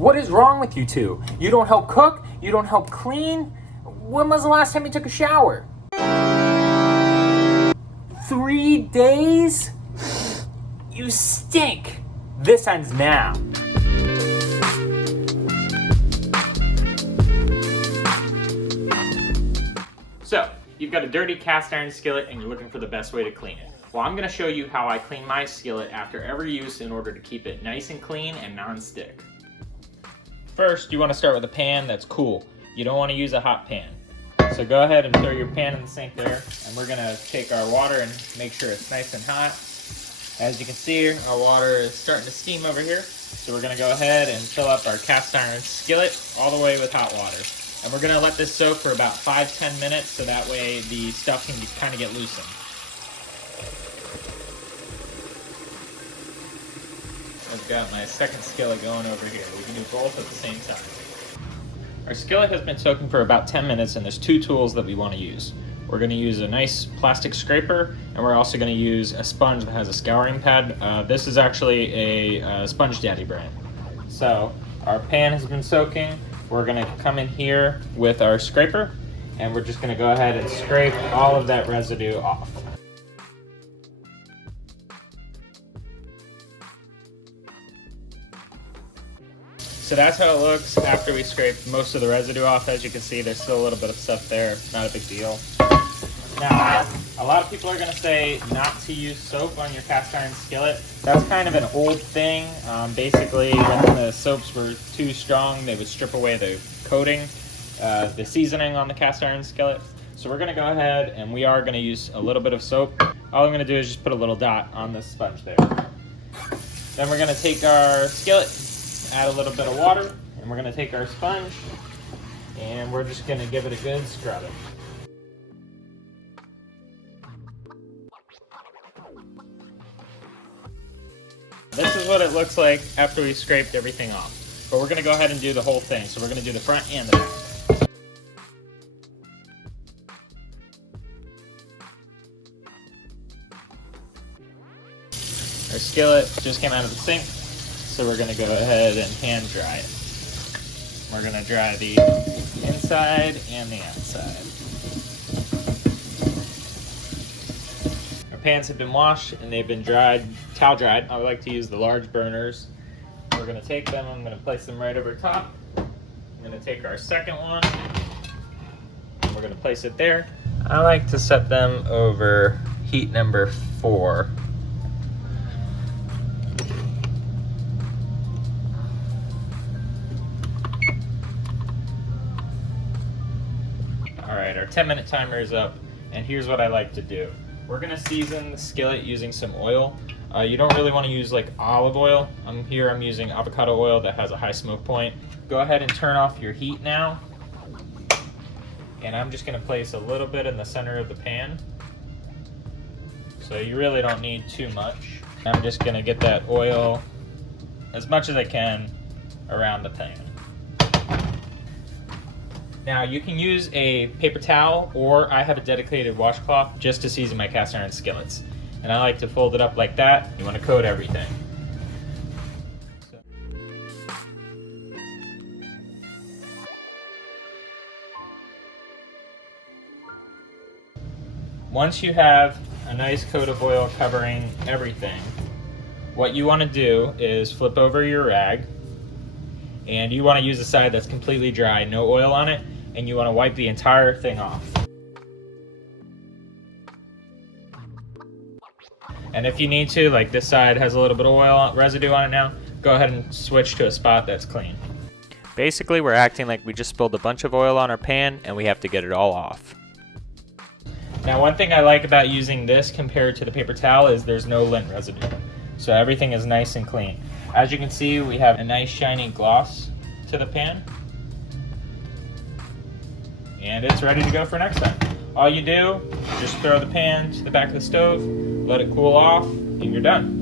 What is wrong with you two? You don't help cook? You don't help clean? When was the last time you took a shower? 3 days? You stink. This ends now. So, you've got a dirty cast iron skillet and you're looking for the best way to clean it. Well, I'm going to show you how I clean my skillet after every use in order to keep it nice and clean and non-stick. First, you want to start with a pan that's cool. You don't want to use a hot pan. So go ahead and throw your pan in the sink there, and we're going to take our water and make sure it's nice and hot. As you can see, our water is starting to steam over here. So we're going to go ahead and fill up our cast iron skillet all the way with hot water. And we're going to let this soak for about 5-10 minutes so that way the stuff can kind of get loosened. I've got my second skillet going over here. We can do both at the same time. Our skillet has been soaking for about 10 minutes and there's two tools that we want to use. We're going to use a nice plastic scraper and we're also going to use a sponge that has a scouring pad. This is actually a Sponge Daddy brand. So our pan has been soaking. We're going to come in here with our scraper and we're just going to go ahead and scrape all of that residue off. So that's how it looks after we scraped most of the residue off. As you can see, there's still a little bit of stuff there, not a big deal. Now, a lot of people are gonna say not to use soap on your cast iron skillet. That's kind of an old thing. Basically, when the soaps were too strong, they would strip away the coating, the seasoning on the cast iron skillet. So we're gonna go ahead and we are gonna use a little bit of soap. All I'm gonna do is just put a little dot on the sponge there. Then we're gonna take our skillet, add a little bit of water, and we're going to take our sponge and we're just going to give it a good scrubbing. This is what it looks like after we scraped everything off. But we're going to go ahead and do the whole thing. So we're going to do the front and the back. Our skillet just came out of the sink. So we're going to go ahead and hand dry it. We're going to dry the inside and the outside. Our pans have been washed and they've been dried, towel dried. I like to use the large burners. We're going to take them, I'm going to place them right over top. I'm going to take our second one and we're going to place it there. I like to set them over heat number 4. Alright, our 10-minute timer is up, and here's what I like to do. We're going to season the skillet using some oil. You don't really want to use like olive oil. I'm using avocado oil that has a high smoke point. Go ahead and turn off your heat now. And I'm just going to place a little bit in the center of the pan. So you really don't need too much. I'm just going to get that oil as much as I can around the pan. Now you can use a paper towel or I have a dedicated washcloth just to season my cast iron skillets. And I like to fold it up like that. You want to coat everything. Once you have a nice coat of oil covering everything, what you want to do is flip over your rag and you want to use a side that's completely dry, no oil on it, and you want to wipe the entire thing off. And if you need to, like this side has a little bit of oil residue on it now, go ahead and switch to a spot that's clean. Basically, we're acting like we just spilled a bunch of oil on our pan and we have to get it all off. Now, one thing I like about using this compared to the paper towel is there's no lint residue. So everything is nice and clean. As you can see, we have a nice shiny gloss to the pan. And it's ready to go for next time. All you do, just throw the pan to the back of the stove, let it cool off, and you're done.